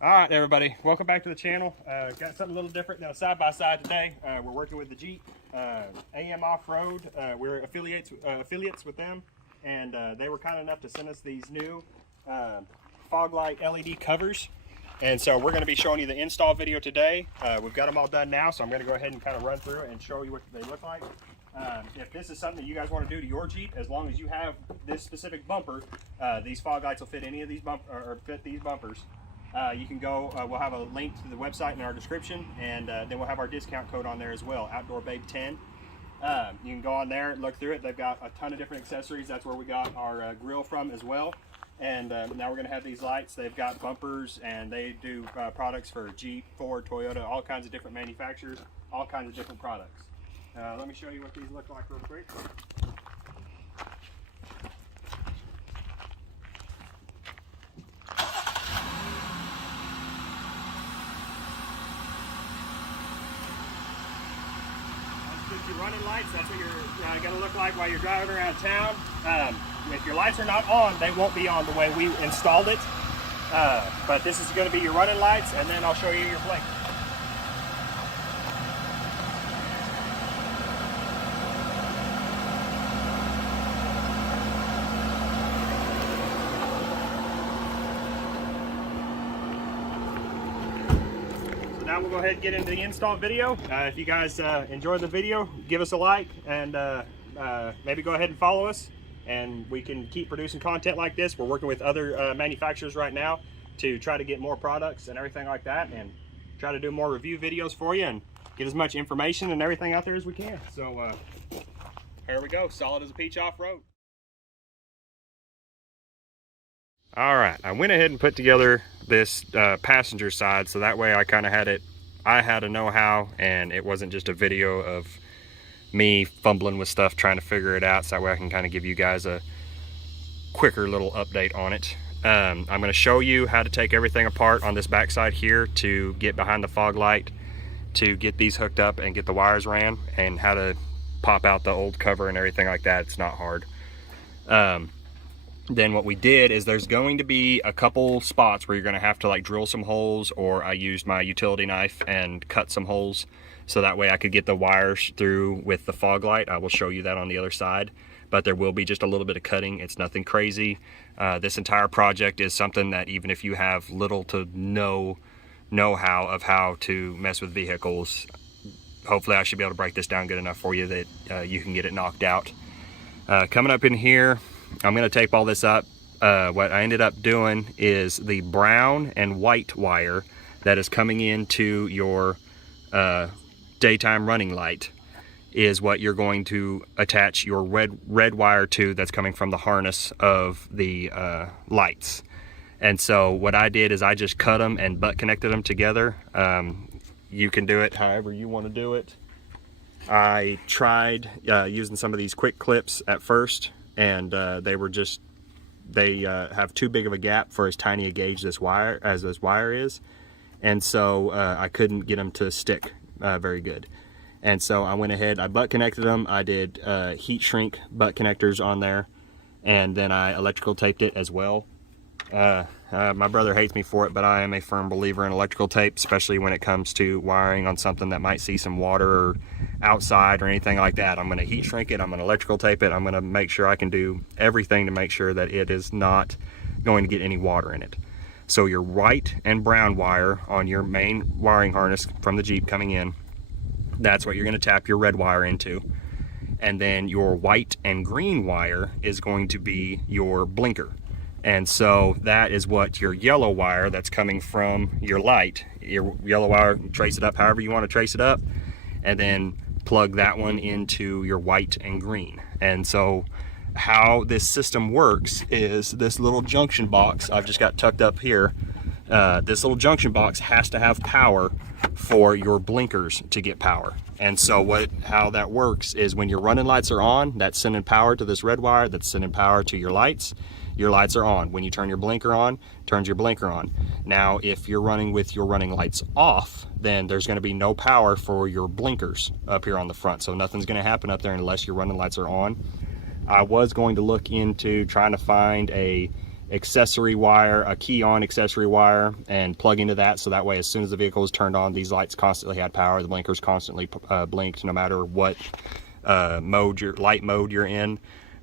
All right, everybody, welcome back to the channel. Got something a little different than a side-by-side today. We're working with the Jeep AM Off-Road. We're affiliates with them, and they were kind enough to send us these new fog light LED covers. And so we're going to be showing you the install video today. We've got them all done now, so I'm going to go ahead and kind of run through it and show you what they look like. If this is something that you guys want to do to your Jeep, as long as you have this specific bumper, these fog lights will fit any of these fit these bumpers. You can go, we'll have a link to the website in our description, and then we'll have our discount code on there as well, Outdoor Babe 10. You can go on there and look through it. They've got a ton of different accessories. That's where we got our grill from as well. And now we're going to have these lights. They've got bumpers, and they do products for Jeep, Ford, Toyota, all kinds of different manufacturers, all kinds of different products. Let me show you what these look like real quick. Your running lights, that's what you're going to look like while you're driving around town. If your lights are not on, they won't be on the way we installed it. But this is going to be your running lights, and then I'll show you your blinkers. Now we'll go ahead and get into the install video. If you guys enjoyed the video, give us a like, and maybe go ahead and follow us, and we can keep producing content like this. We're working with other manufacturers right now to try to get more products and everything like that, and try to do more review videos for you and get as much information and everything out there as we can. So here we go, solid as a peach off-road. All right, I went ahead and put together this passenger side, so that way I kind of had it, I had a know-how, and it wasn't just a video of me fumbling with stuff trying to figure it out, so that way I can kind of give you guys a quicker little update on it. I'm going to show you how to take everything apart on this backside here to get behind the fog light, to get these hooked up and get the wires ran, and how to pop out the old cover and everything like that. It's not hard. Then what we did is there's going to be a couple spots where you're going to have to like drill some holes, or I used my utility knife and cut some holes so that way I could get the wires through with the fog light. I will show you that on the other side, but there will be just a little bit of cutting. It's nothing crazy. This entire project is something that even if you have little to no know-how of how to mess with vehicles, hopefully I should be able to break this down good enough for you that you can get it knocked out. Coming up in here, I'm going to tape all this up. What I ended up doing is the brown and white wire that is coming into your daytime running light is what you're going to attach your red wire to, that's coming from the harness of the lights. And so what I did is I just cut them and butt connected them together. You can do it however you want to do it. I tried using some of these quick clips at first, and they have too big of a gap for as tiny a gauge this wire is, and so I couldn't get them to stick very good. And so I went ahead, I butt connected them. I did heat shrink butt connectors on there, and then I electrical taped it as well. My brother hates me for it, but I am a firm believer in electrical tape, especially when it comes to wiring on something that might see some water or outside or anything like that. I'm going to heat shrink it, I'm going to electrical tape it, I'm going to make sure I can do everything to make sure that it is not going to get any water in it. So your white and brown wire on your main wiring harness from the Jeep coming in, that's what you're going to tap your red wire into. And then your white and green wire is going to be your blinker. And so that is what your yellow wire that's coming from your light, your yellow wire, trace it up however you want to trace it up, and then plug that one into your white and green. And so how this system works is this little junction box I've just got tucked up here. This little junction box has to have power for your blinkers to get power. And so how that works is when your running lights are on, that's sending power to this red wire, that's sending power to your lights are on. When you turn your blinker on, turns your blinker on. Now, if you're running with your running lights off, then there's going to be no power for your blinkers up here on the front. So nothing's going to happen up there unless your running lights are on. I was going to look into trying to find a accessory wire, a key on accessory wire, and plug into that, so that way as soon as the vehicle is turned on, these lights constantly had power, the blinkers constantly blinked no matter what light mode you're in.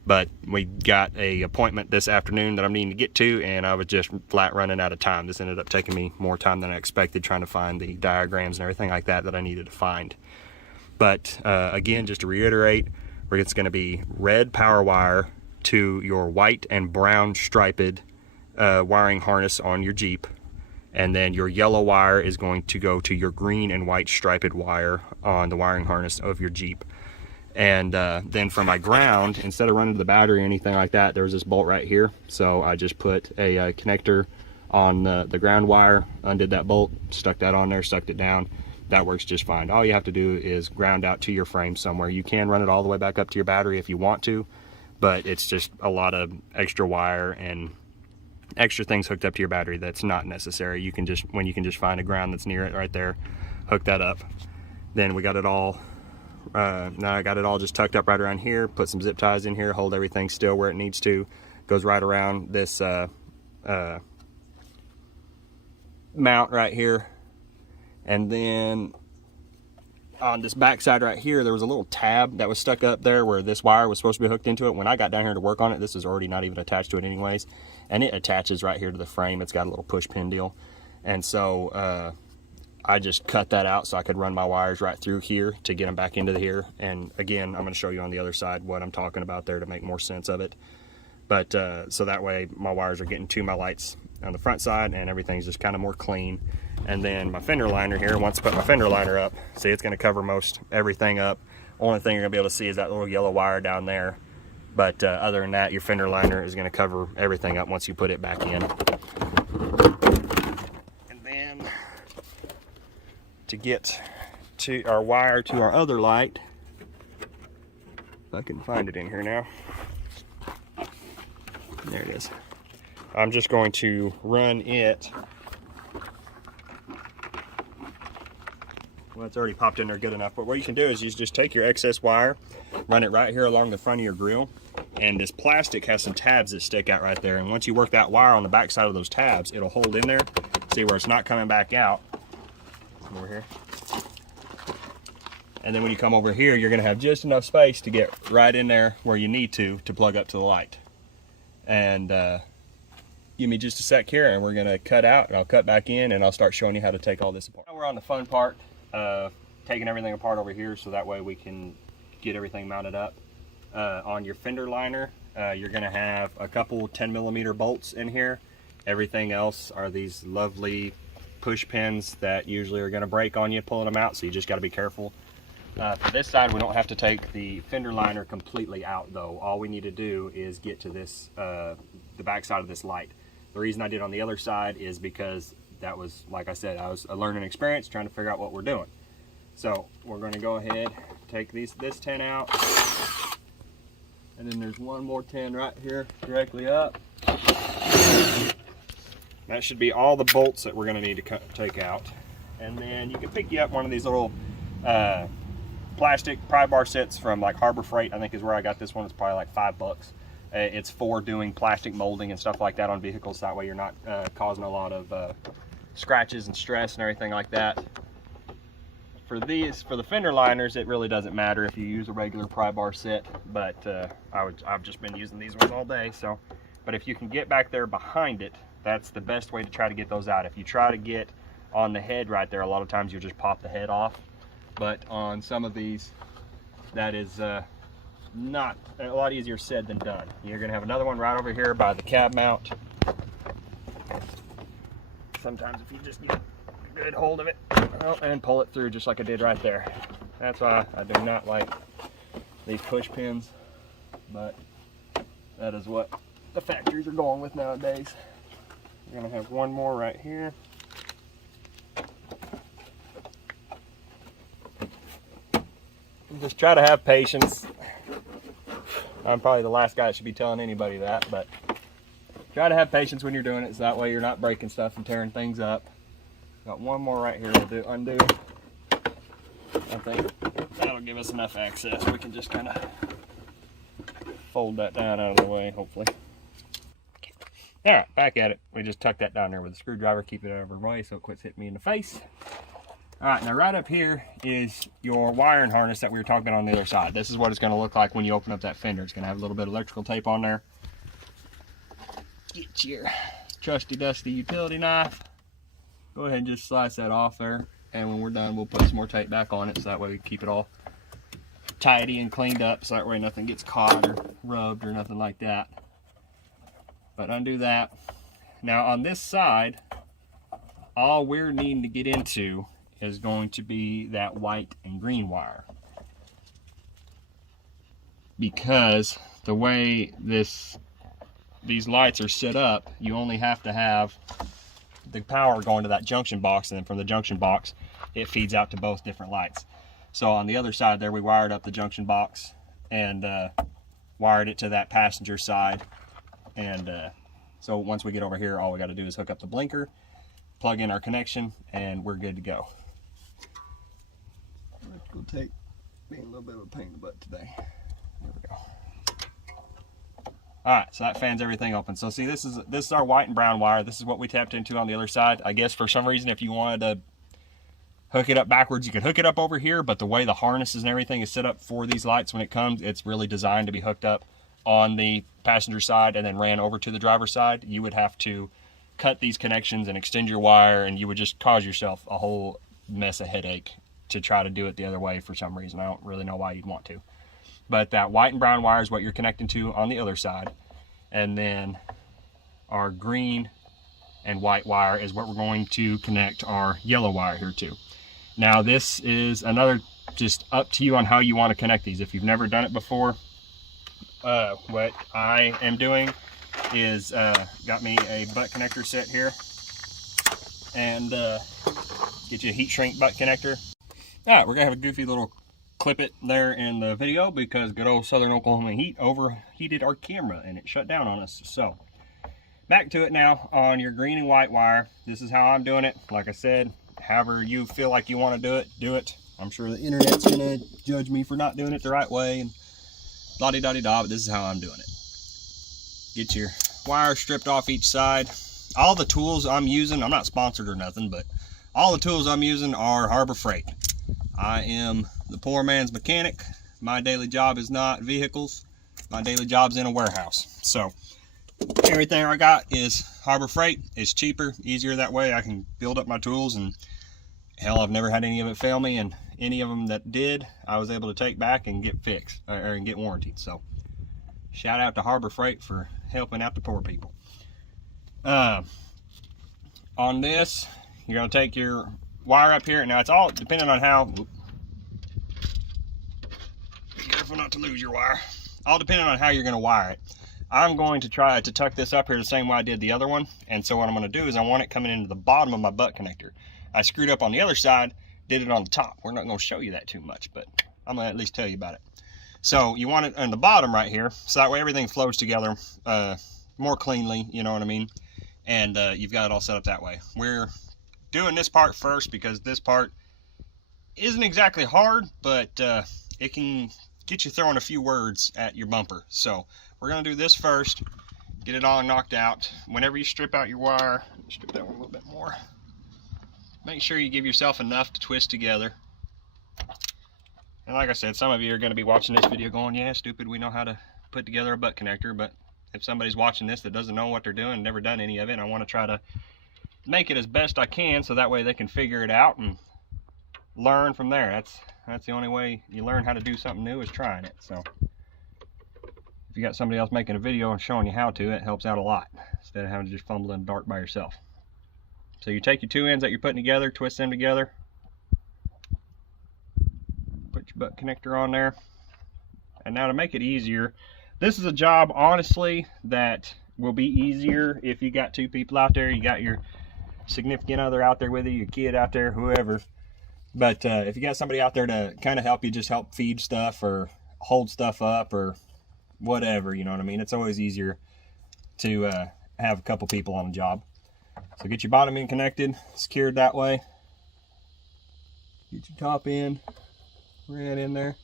But we got a appointment this afternoon that I'm needing to get to, and I was just flat running out of time. This ended up taking me more time than I expected, trying to find the diagrams and everything like that I needed to find. But again, just to reiterate, it's going to be red power wire to your white and brown striped wiring harness on your Jeep, and then your yellow wire is going to go to your green and white striped wire on the wiring harness of your Jeep. And then for my ground, instead of running to the battery or anything like that, there was this bolt right here, so I just put a connector on the ground wire, undid that bolt, stuck that on there, sucked it down. That works just fine. All you have to do is ground out to your frame somewhere. You can run it all the way back up to your battery if you want to, but it's just a lot of extra wire and extra things hooked up to your battery that's not necessary. You can just find a ground that's near it right there, hook that up. Then we got it all now I got it all just tucked up right around here, put some zip ties in here, hold everything still where it needs to. Goes right around this mount right here. And then on this back side right here, there was a little tab that was stuck up there where this wire was supposed to be hooked into it. When I got down here to work on it, this is already not even attached to it anyways. And it attaches right here to the frame. It's got a little push pin deal. And so I just cut that out so I could run my wires right through here to get them back into here. And again, I'm going to show you on the other side what I'm talking about there to make more sense of it. But so that way my wires are getting to my lights on the front side and everything's just kind of more clean. And then my fender liner here, once I put my fender liner up, see, it's going to cover most everything up. Only thing you're going to be able to see is that little yellow wire down there. But other than that, your fender liner is going to cover everything up once you put it back in. And then to get to our wire to our other light, if I can find it in here now. There it is. I'm just going to run it. Well, it's already popped in there good enough, but what you can do is you just take your excess wire, run it right here along the front of your grill, and this plastic has some tabs that stick out right there, and once you work that wire on the back side of those tabs, it'll hold in there. See where it's not coming back out. Over here. And then when you come over here, you're going to have just enough space to get right in there where you need to plug up to the light. And give me just a sec here, and we're going to cut out, and I'll cut back in, and I'll start showing you how to take all this apart. Now we're on the fun part, taking everything apart over here, so that way we can get everything mounted up. On your fender liner, you're going to have a couple 10mm bolts in here. Everything else are these lovely push pins that usually are going to break on you pulling them out, so you just got to be careful. For this side, we don't have to take the fender liner completely out though. All we need to do is get to this, the back side of this light. The reason I did on the other side is because that was, like I said, I was a learning experience trying to figure out what we're doing. So we're going to go ahead, take this 10 out, and then there's one more 10 right here directly up. That should be all the bolts that we're going to need to take out. And then you can pick you up one of these little plastic pry bar sets from like Harbor Freight, I think is where I got this one. It's probably like $5. It's for doing plastic molding and stuff like that on vehicles. That way you're not causing a lot of scratches and stress and everything like that. For the fender liners, it really doesn't matter if you use a regular pry bar set, but I've just been using these ones all day. So, but if you can get back there behind it, that's the best way to try to get those out. If you try to get on the head right there, a lot of times you'll just pop the head off. But on some of these, that is not a lot easier said than done. You're going to have another one right over here by the cab mount. Sometimes if you just get a good hold of it, and pull it through just like I did right there. That's why I do not like these push pins, but that is what the factories are going with nowadays. We're going to have one more right here. Just try to have patience. I'm probably the last guy that should be telling anybody that, but try to have patience when you're doing it, so that way you're not breaking stuff and tearing things up. Got one more right here to undo. I think that'll give us enough access. We can just kind of fold that down out of the way, hopefully. All right, back at it. We just tuck that down there with a screwdriver, keep it out of our way so it quits hitting me in the face. All right, now right up here is your wiring harness that we were talking about on the other side. This is what it's gonna look like when you open up that fender. It's gonna have a little bit of electrical tape on there. Get your trusty dusty utility knife. Go ahead and just slice that off there. And when we're done, we'll put some more tape back on it so that way we keep it all tidy and cleaned up so that way nothing gets caught or rubbed or nothing like that. But undo that. Now on this side, all we're needing to get into is going to be that white and green wire. Because the way these lights are set up, you only have to have the power going to that junction box, and then from the junction box, it feeds out to both different lights. So on the other side there, we wired up the junction box and wired it to that passenger side. And so once we get over here, all we got to do is hook up the blinker, plug in our connection, and we're good to go. Electrical tape being a little bit of a pain in the butt today. There we go. All right, so that fans everything open. So see, this is our white and brown wire. This is what we tapped into on the other side. I guess for some reason, if you wanted to hook it up backwards, you could hook it up over here, but the way the harnesses and everything is set up for these lights when it comes, it's really designed to be hooked up on the passenger side and then ran over to the driver's side. You would have to cut these connections and extend your wire, and you would just cause yourself a whole mess of headache to try to do it the other way for some reason. I don't really know why you'd want to. But that white and brown wire is what you're connecting to on the other side. And then our green and white wire is what we're going to connect our yellow wire here to. Now this is another, just up to you on how you want to connect these. If you've never done it before, what I am doing is got me a butt connector set here, and get you a heat shrink butt connector. All right, we're gonna have a goofy little clip it there in the video because good old Southern Oklahoma heat overheated our camera and it shut down on us. So back to it now. On your green and white wire, this is how I'm doing it. Like I said, however you feel like you want to do it, do it. I'm sure the internet's gonna judge me for not doing it the right way and la-di-da-di-da, but this is how I'm doing it. Get your wire stripped off each side. All the tools I'm using, I'm not sponsored or nothing, but all the tools I'm using are Harbor Freight. I am the poor man's mechanic. My daily job is not vehicles. My daily job's in a warehouse. So everything I got is Harbor Freight. It's cheaper, easier that way. I can build up my tools, and hell, I've never had any of it fail me, and any of them that did, I was able to take back and get fixed or get warranted. So shout out to Harbor Freight for helping out the poor people. On this, you're gonna take your wire up here. Now it's all depending on how, be careful not to lose your wire. All depending on how you're gonna wire it. I'm going to try to tuck this up here the same way I did the other one. And so what I'm gonna do is I want it coming into the bottom of my butt connector. I screwed up on the other side, did it on the top. We're not gonna show you that too much, but I'm gonna at least tell you about it. So you want it on the bottom right here, so that way everything flows together more cleanly, you know what I mean? And you've got it all set up that way. We're doing this part first because this part isn't exactly hard, but it can get you throwing a few words at your bumper. So we're gonna do this first, get it all knocked out. Whenever you strip out your wire, strip that one a little bit more. Make sure you give yourself enough to twist together. And like I said, some of you are going to be watching this video going, yeah, stupid, we know how to put together a butt connector. But if somebody's watching this that doesn't know what they're doing, never done any of it, I want to try to make it as best I can so that way they can figure it out and learn from there. That's the only way you learn how to do something new, is trying it. So if you got somebody else making a video and showing you how to, it helps out a lot instead of having to just fumble in the dark by yourself. So you take your two ends that you're putting together, twist them together, put your butt connector on there. And now to make it easier, this is a job, honestly, that will be easier if you got two people out there. You got your significant other out there with you, your kid out there, whoever. But if you got somebody out there to kind of help you, just help feed stuff or hold stuff up or whatever, you know what I mean? It's always easier to have a couple people on a job. So get your bottom end connected, secured that way. Get your top end right in there.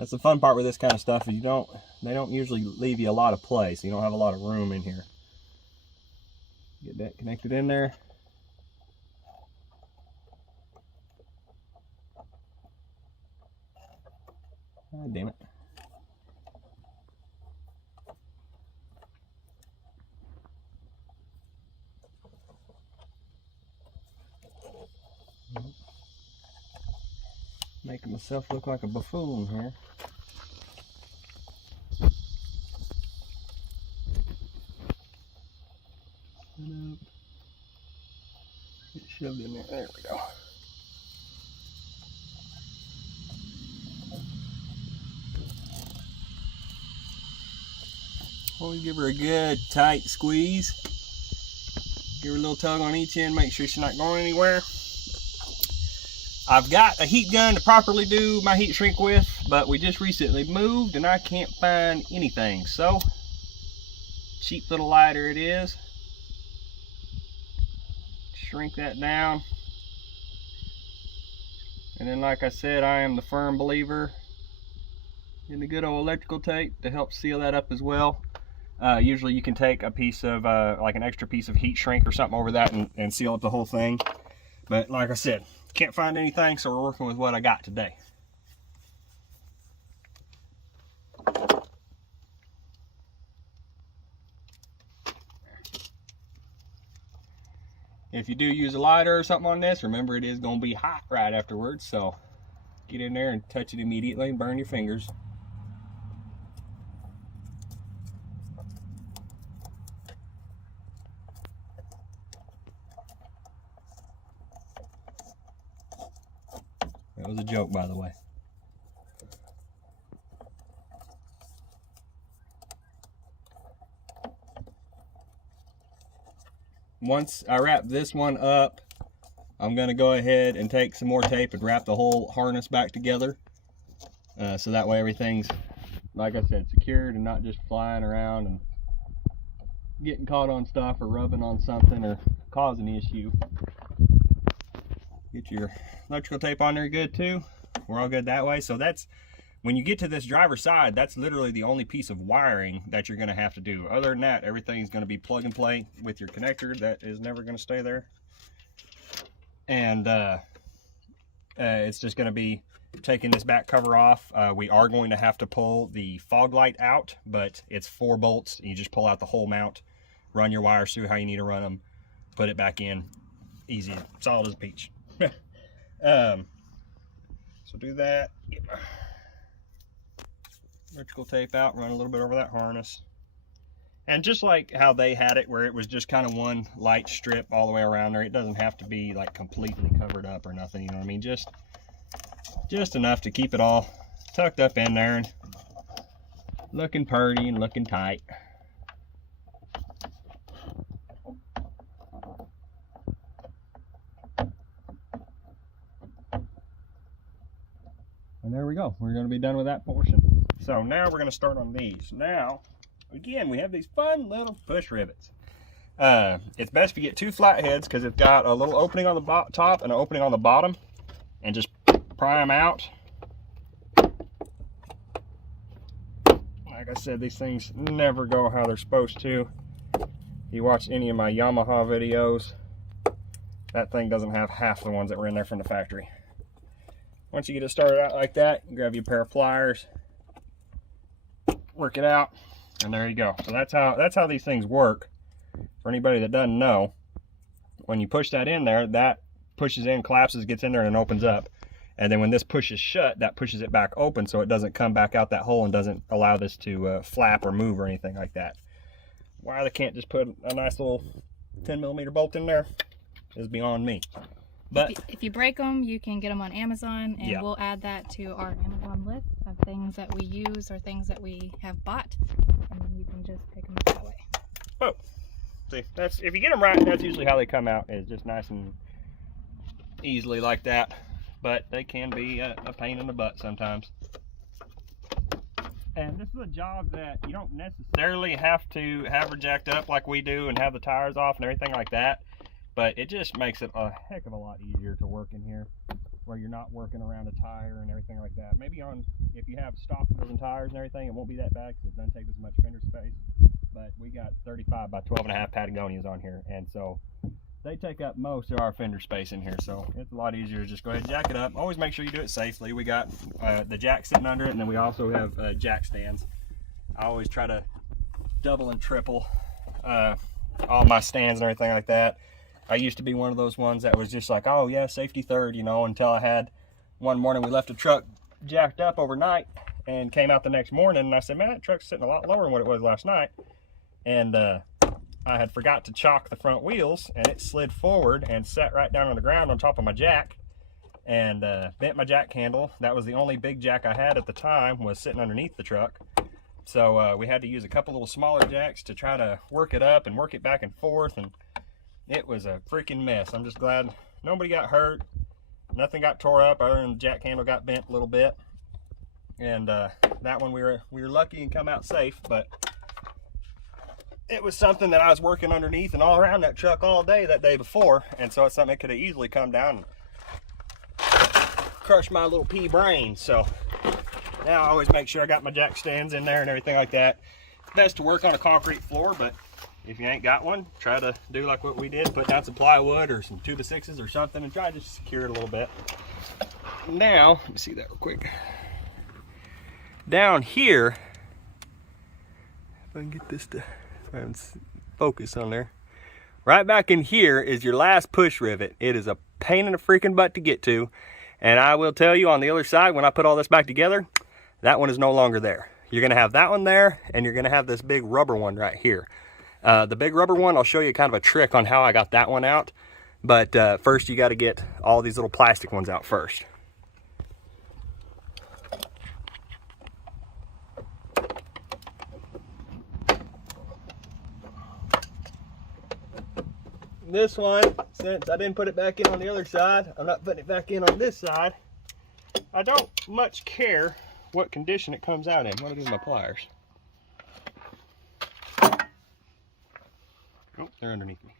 That's the fun part with this kind of stuff, is they don't usually leave you a lot of play, so you don't have a lot of room in here. Get that connected in there. Oh, damn it. Making myself look like a buffoon here. Get shoved in there. There we go. Always give her a good tight squeeze. Give her a little tug on each end, make sure she's not going anywhere. I've got a heat gun to properly do my heat shrink with, but we just recently moved and I can't find anything. So, cheap little lighter it is. Shrink that down. And then, like I said, I am the firm believer in the good old electrical tape to help seal that up as well. Usually you can take a piece of, like an extra piece of heat shrink or something over that and seal up the whole thing. But like I said, can't find anything, so we're working with what I got today. If you do use a lighter or something on this, remember it is going to be hot right afterwards, so get in there and touch it immediately and burn your fingers. That was a joke, by the way. Once I wrap this one up, I'm going to go ahead and take some more tape and wrap the whole harness back together. So that way everything's, like I said, secured and not just flying around and getting caught on stuff or rubbing on something or causing an issue. Get your electrical tape on there good too. We're all good that way. So that's, when you get to this driver's side, that's literally the only piece of wiring that you're going to have to do. Other than that, everything's going to be plug and play with your connector that is never going to stay there. And it's just going to be taking this back cover off. We are going to have to pull the fog light out, but it's 4 bolts. You just pull out the whole mount, run your wires through how you need to run them, put it back in. Easy, solid as a peach. So do that. Get my electrical tape out, run a little bit over that harness. And just like how they had it, where it was just kind of one light strip all the way around there, it doesn't have to be like completely covered up or nothing, you know what I mean? Just enough to keep it all tucked up in there and looking purty and looking tight. And there we go. We're going to be done with that portion. So now we're going to start on these. Now, again, we have these fun little push rivets. It's best if you get 2 flat heads because it's got a little opening on the top and an opening on the bottom. And just pry them out. Like I said, these things never go how they're supposed to. If you watch any of my Yamaha videos, that thing doesn't have half the ones that were in there from the factory. Once you get it started out like that, you grab your pair of pliers, work it out, and there you go. So that's how these things work. For anybody that doesn't know, when you push that in there, that pushes in, collapses, gets in there, and opens up. And then when this pushes shut, that pushes it back open so it doesn't come back out that hole and doesn't allow this to flap or move or anything like that. Why they can't just put a nice little 10mm bolt in there is beyond me. But if you break them, you can get them on Amazon, and yeah, we'll add that to our Amazon list of things that we use or things that we have bought, and then you can just pick them up that way. Oh, see, that's, if you get them right, that's usually how they come out, is just nice and easily like that. But they can be a pain in the butt sometimes. And this is a job that you don't necessarily have to have her jacked up like we do and have the tires off and everything like that. But it just makes it a heck of a lot easier to work in here. where you're not working around a tire and everything like that. Maybe if you have stock wheels and tires and everything, it won't be that bad because it doesn't take as much fender space. But we got 35 by 12.5 Patagonias on here, and so they take up most of our fender space in here, so it's a lot easier to just go ahead and jack it up. Always make sure you do it safely. We got the jack sitting under it, and then we also have jack stands. I always try to double and triple all my stands and everything like that. I used to be one of those ones that was just like, oh yeah, safety third, you know, until I had one morning we left the truck jacked up overnight and came out the next morning, and I said, man, that truck's sitting a lot lower than what it was last night. And I had forgot to chock the front wheels, and it slid forward and sat right down on the ground on top of my jack and bent my jack handle. That was the only big jack I had at the time, was sitting underneath the truck. So we had to use a couple little smaller jacks to try to work it up and work it back and forth, and it was a freaking mess. I'm just glad nobody got hurt. Nothing got tore up other than the jack handle got bent a little bit. And that one we were lucky and come out safe, but it was something that I was working underneath and all around that truck all day that day before, and so it's something that could have easily come down and crushed my little pea brain. So now I always make sure I got my jack stands in there and everything like that. It's best to work on a concrete floor, but if you ain't got one, try to do like what we did, put down some plywood or some 2x6s or something and try to secure it a little bit. Now, let me see that real quick. Down here, if I can get this to focus on there. Right back in here is your last push rivet. It is a pain in the freaking butt to get to. And I will tell you, on the other side, when I put all this back together, that one is no longer there. You're gonna have that one there, and you're gonna have this big rubber one right here. The big rubber one, I'll show you kind of a trick on how I got that one out. But first you gotta get all these little plastic ones out first. This one, since I didn't put it back in on the other side, I'm not putting it back in on this side. I don't much care what condition it comes out in. What do I do with my pliers? Oh, they're underneath me.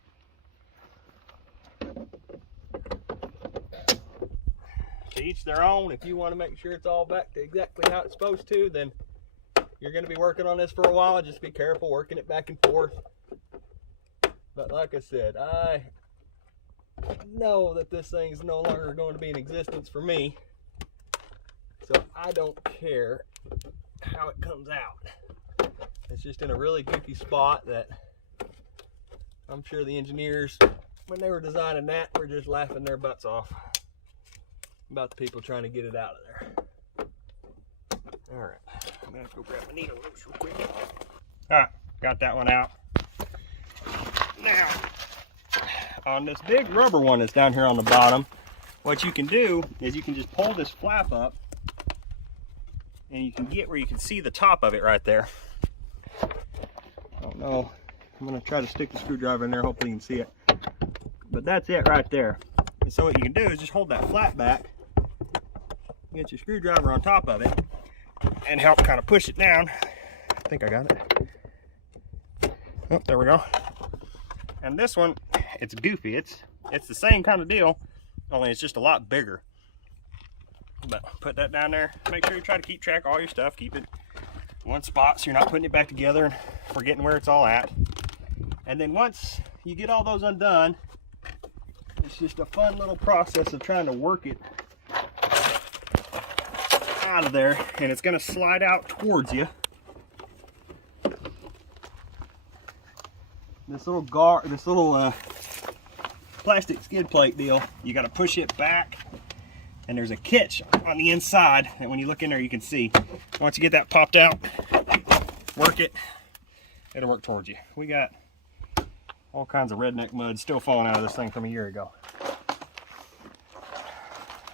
To each their own. If you want to make sure it's all back to exactly how it's supposed to, then you're going to be working on this for a while. Just be careful working it back and forth. But like I said, I know that this thing's no longer going to be in existence for me, so I don't care how it comes out. It's just in a really goofy spot that I'm sure the engineers, when they were designing that, were just laughing their butts off about the people trying to get it out of there. All right, I'm gonna have to go grab my needle real quick. All right, got that one out. Now, on this big rubber one that's down here on the bottom, what you can do is you can just pull this flap up and you can get where you can see the top of it right there. I don't know, I'm gonna try to stick the screwdriver in there, hopefully you can see it. But that's it right there. And so what you can do is just hold that flap back, get your screwdriver on top of it, and help kind of push it down. I think I got it. Oh, there we go. And this one, it's goofy. It's the same kind of deal, only it's just a lot bigger. But put that down there. Make sure you try to keep track of all your stuff. Keep it in one spot so you're not putting it back together and forgetting where it's all at. And then once you get all those undone, it's just a fun little process of trying to work it out of there, and it's going to slide out towards you. This little plastic skid plate deal, you got to push it back, and there's a catch on the inside, and when you look in there you can see. Once you get that popped out, work it, it'll work towards you. We got all kinds of redneck mud still falling out of this thing from a year ago.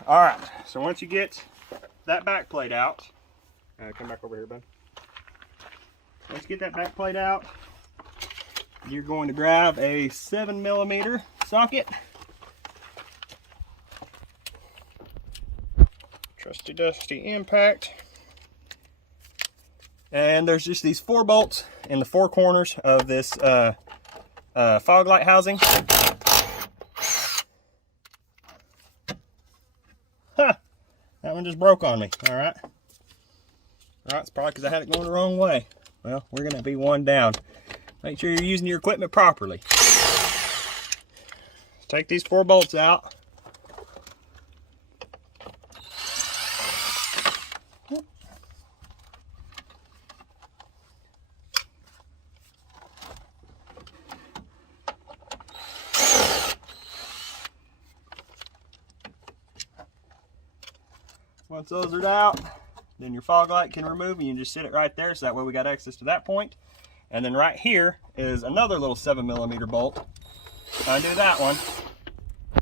All right, so once you get that back plate out, come back over here, bud. Once you get that back plate out, you're going to grab a 7mm socket. Trusty dusty impact. And there's just these 4 bolts in the 4 corners of this fog light housing. one just broke on me. All right. It's probably because I had it going the wrong way. Well, we're going to be one down. Make sure you're using your equipment properly. Take these 4 bolts out. Once those are out, then your fog light can remove, and you can just sit it right there, so that way we got access to that point. And then right here is another little 7mm bolt. Undo that one,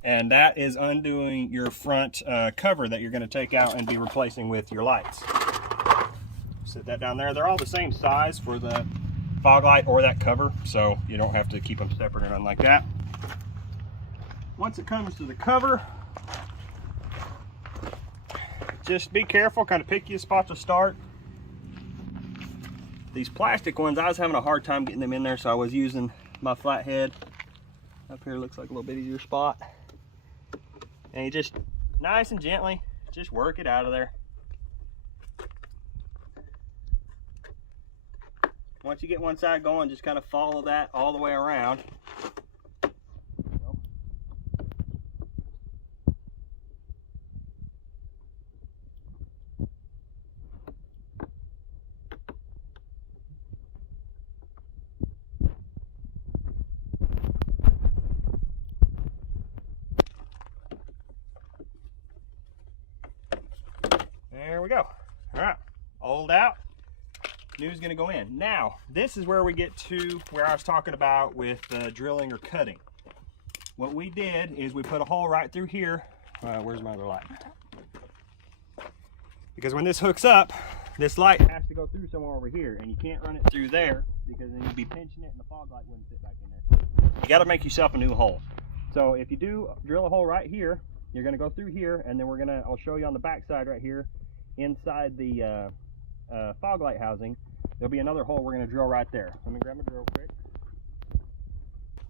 and that is undoing your front cover that you're going to take out and be replacing with your lights. Sit that down there. They're all the same size for the fog light or that cover, so you don't have to keep them separate or nothing like that. Once it comes to the cover, just be careful, kind of pick you a spot to start. These plastic ones, I was having a hard time getting them in there, so I was using my flathead. Up here looks like a little bit easier spot. And you just, nice and gently, just work it out of there. Once you get one side going, just kind of follow that all the way around. There we go. All right, old out, new's gonna go in. Now, this is where we get to where I was talking about with drilling or cutting. What we did is we put a hole right through here. Where's my other light? Because when this hooks up, this light has to go through somewhere over here, and you can't run it through there because then you'd be pinching it and the fog light wouldn't fit back in there. You gotta make yourself a new hole. So if you do drill a hole right here, you're gonna go through here, and then I'll show you on the back side right here, inside the fog light housing, there'll be another hole we're going to drill right there. Let me grab my drill quick.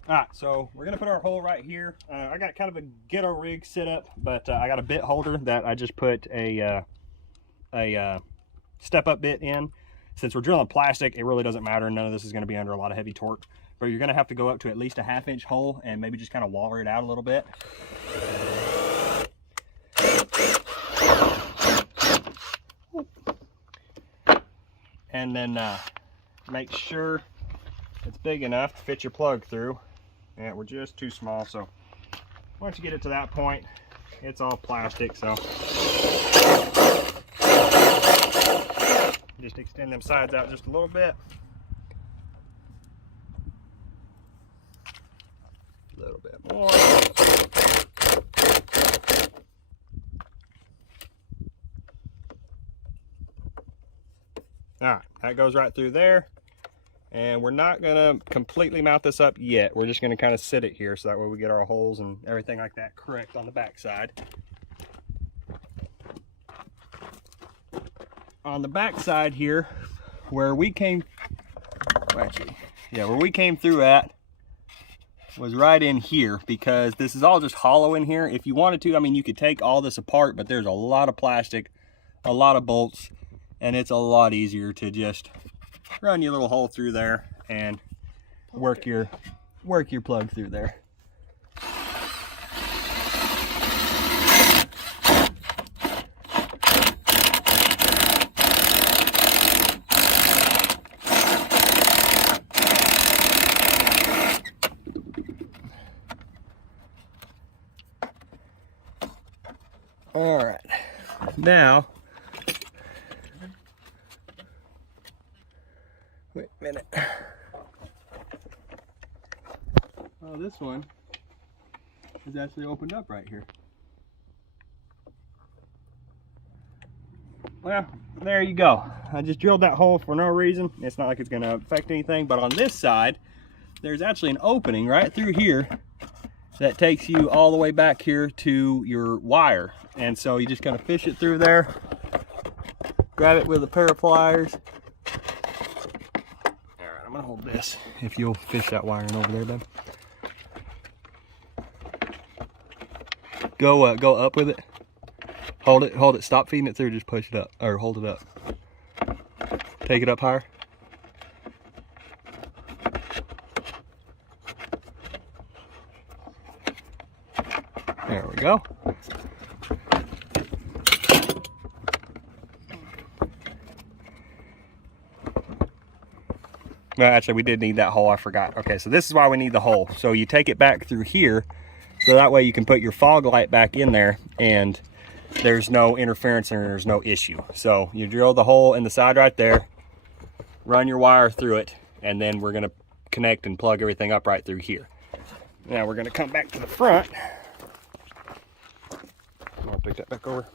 Alright, so we're going to put our hole right here. I got kind of a ghetto rig set up, but I got a bit holder that I just put a step-up bit in. Since we're drilling plastic, it really doesn't matter. None of this is going to be under a lot of heavy torque. But you're going to have to go up to at least a 1/2 inch hole and maybe just kind of waller it out a little bit. And then make sure it's big enough to fit your plug through. Yeah, we're just too small, so once you get it to that point, it's all plastic, so just extend them sides out just a little bit. A little bit more. Alright, that goes right through there. And we're not going to completely mount this up yet. We're just going to kind of sit it here so that way we get our holes and everything like that correct on the back side. On the back side here, where we came through at was right in here, because this is all just hollow in here. If you wanted to, I mean, you could take all this apart, but there's a lot of plastic, a lot of bolts, and it's a lot easier to just run your little hole through there and work your plug through there. All right, now, wait a minute. Oh, this one is actually opened up right here. Well, there you go. I just drilled that hole for no reason. It's not like it's going to affect anything, but on this side, there's actually an opening right through here that takes you all the way back here to your wire. And so you just kind of fish it through there, grab it with a pair of pliers. All right, I'm gonna hold this if you'll fish that wiring over there, babe. Go up with it. Hold it, stop feeding it through, just push it up, or hold it up. Take it up higher. There we go. No, actually we did need that hole, I forgot. Okay, so this is why we need the hole. So you take it back through here, so that way you can put your fog light back in there and there's no interference and there's no issue. So you drill the hole in the side right there, run your wire through it, and then we're gonna connect and plug everything up right through here. Now we're gonna come back to the front. I'll pick that back over.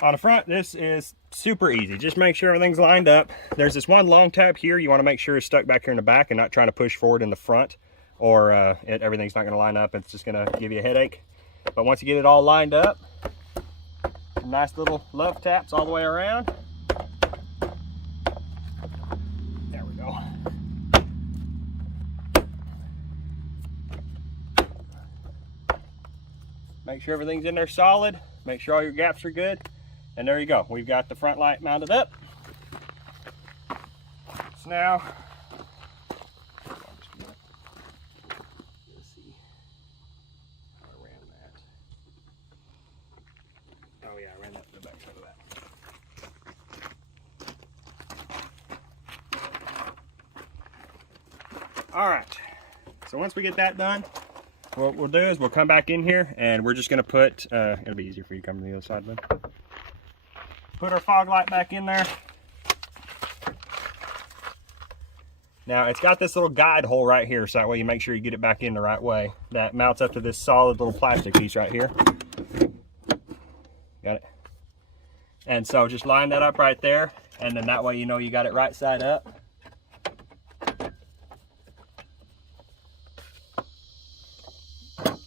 On the front, this is super easy. Just make sure everything's lined up. There's this one long tab here you want to make sure is stuck back here in the back and not trying to push forward in the front, or everything's not going to line up. It's just going to give you a headache. But once you get it all lined up, some nice little love taps all the way around. There we go. Make sure everything's in there solid. Make sure all your gaps are good. And there you go. We've got the front light mounted up. So now, let's see how I ran that. Oh yeah, I ran that to the back side of that. All right. So once we get that done, what we'll do is we'll come back in here and we're just going to put, it'll be easier for you to come to the other side then. Put our fog light back in there. Now it's got this little guide hole right here, so that way you make sure you get it back in the right way. That mounts up to this solid little plastic piece right here. Got it? And so just line that up right there, and then that way you know you got it right side up.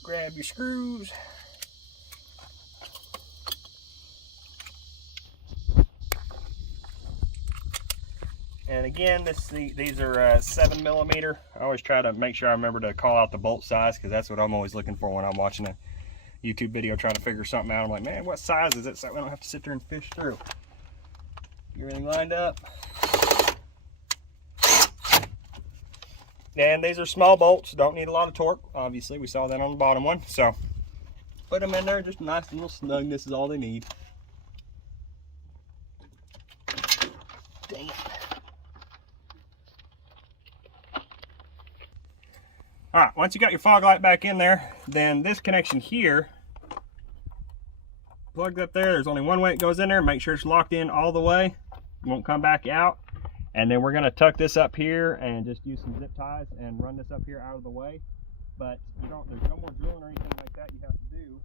Grab your screws. And again, these are 7mm. I always try to make sure I remember to call out the bolt size, because that's what I'm always looking for when I'm watching a YouTube video trying to figure something out. I'm like, man, what size is it, so we don't have to sit there and fish through. Get everything lined up. And these are small bolts, don't need a lot of torque. Obviously, we saw that on the bottom one. So put them in there, just nice and little snug. This is all they need. Dang it. All right, once you got your fog light back in there, then this connection here, plugged up there, there's only one way it goes in there. Make sure it's locked in all the way. It won't come back out. And then we're gonna tuck this up here and just use some zip ties and run this up here out of the way. But there's no more drilling or anything like that you have to do,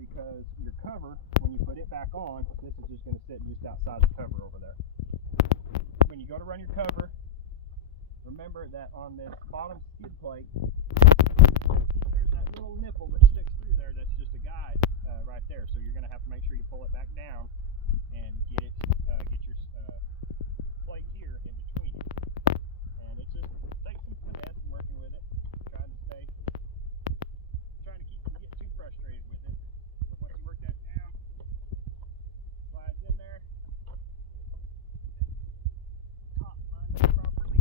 because your cover, when you put it back on, this is just gonna sit just outside the cover over there. When you go to run your cover, remember that on this bottom skid plate, there's that little nipple that sticks through there that's just a guide right there. So you're going to have to make sure you pull it back down and get your plate here in between it. And it just takes some finesse and working with it, trying to keep from getting too frustrated with it. But once you work that down, slides in there. Top lined up properly.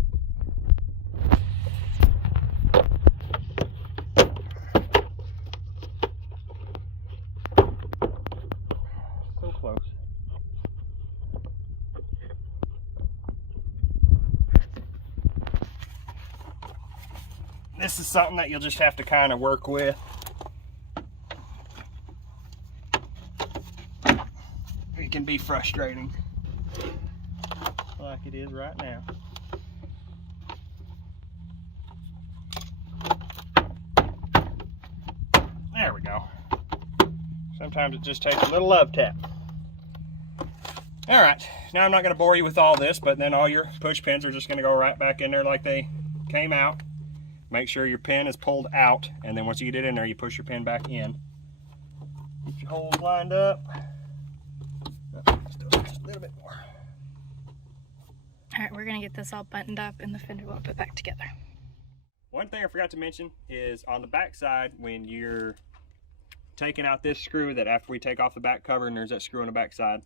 So close. This is something that you'll just have to kind of work with. It can be frustrating, like it is right now. There we go. Sometimes it just takes a little love tap. All right, now I'm not going to bore you with all this, but then all your push pins are just going to go right back in there like they came out. Make sure your pin is pulled out, and then once you get it in there, you push your pin back in. Get your holes lined up. Just a little bit more. All right, we're gonna get this all buttoned up and the fender will put back together. One thing I forgot to mention is on the back side, when you're taking out this screw that after we take off the back cover, and there's that screw on the back side.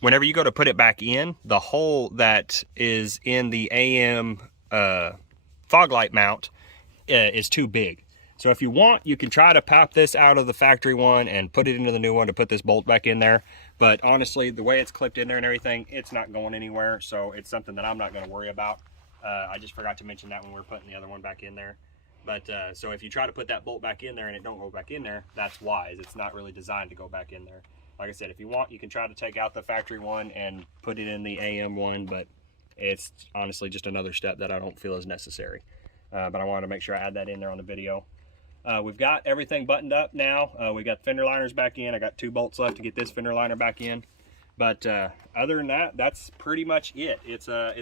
Whenever you go to put it back in, the hole that is in the AM fog light mount is too big. So if you want, you can try to pop this out of the factory one and put it into the new one to put this bolt back in there. But honestly, the way it's clipped in there and everything, it's not going anywhere. So it's something that I'm not going to worry about. I just forgot to mention that when we were putting the other one back in there. But so if you try to put that bolt back in there and it don't go back in there, that's wise. It's not really designed to go back in there. Like I said, if you want, you can try to take out the factory one and put it in the AM one, but it's honestly just another step that I don't feel is necessary. But I wanted to make sure I add that in there on the video. We've got everything buttoned up now. We got fender liners back in. I got 2 bolts left to get this fender liner back in. But other than that, that's pretty much it. It's a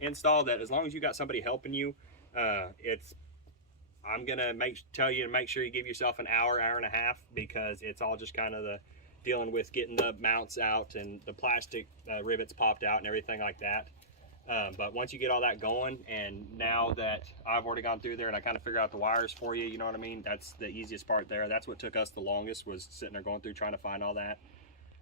install that, as long as you got somebody helping you, I'm gonna tell you to make sure you give yourself an hour and a half, because it's all just kind of dealing with getting the mounts out and the plastic rivets popped out and everything like that. But once you get all that going, and now that I've already gone through there and I kind of figure out the wires for you, you know what I mean? That's the easiest part there. That's what took us the longest, was sitting there going through trying to find all that.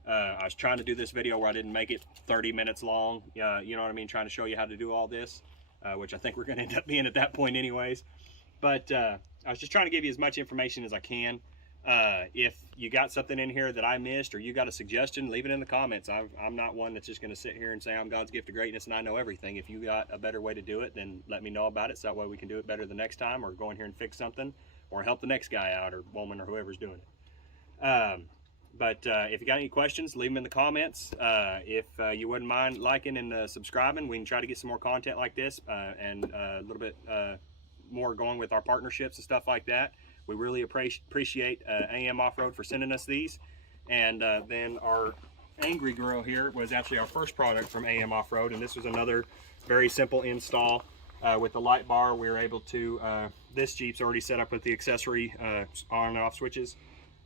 I was trying to do this video where I didn't make it 30 minutes long, you know what I mean? Trying to show you how to do all this, which I think we're gonna end up being at that point anyways. But I was just trying to give you as much information as I can. If you got something in here that I missed, or you got a suggestion, leave it in the comments. I'm not one that's just going to sit here and say I'm God's gift of greatness and I know everything. If you got a better way to do it, then let me know about it, so that way we can do it better the next time, or go in here and fix something, or help the next guy out, or woman, or whoever's doing it. But if you got any questions, leave them in the comments. If you wouldn't mind liking and subscribing, we can try to get some more content like this, and a little bit more going with our partnerships and stuff like that. We really appreciate AM Off-Road for sending us these. And then our Angry Grill here was actually our first product from AM Off-Road, and this was another very simple install with the light bar. We were able to, this Jeep's already set up with the accessory on and off switches,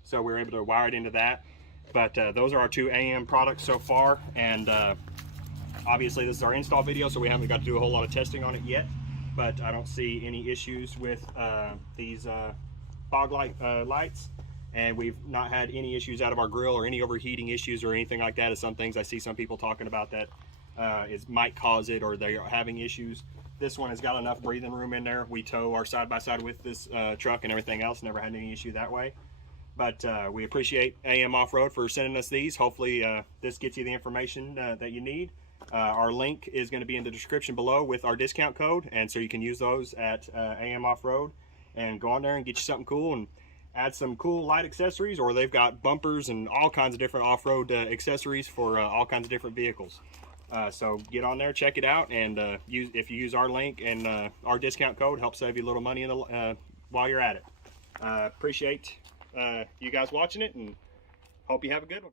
so we were able to wire it into that. But those are our 2 AM products so far, and obviously this is our install video, so we haven't got to do a whole lot of testing on it yet. But I don't see any issues with these fog light lights, and we've not had any issues out of our grill, or any overheating issues or anything like that. As some things I see some people talking about that might cause it, or they are having issues. This one has got enough breathing room in there. We tow our side-by-side with this truck and everything else. Never had any issue that way. But we appreciate AM Off-Road for sending us these. Hopefully this gets you the information that you need. Our link is going to be in the description below with our discount code, and so you can use those at AM Off-Road and go on there and get you something cool and add some cool light accessories. Or they've got bumpers and all kinds of different off-road accessories for all kinds of different vehicles. So get on there, check it out, and if you use our link and our discount code, help save you a little money while you're at it. Appreciate you guys watching it, and hope you have a good one.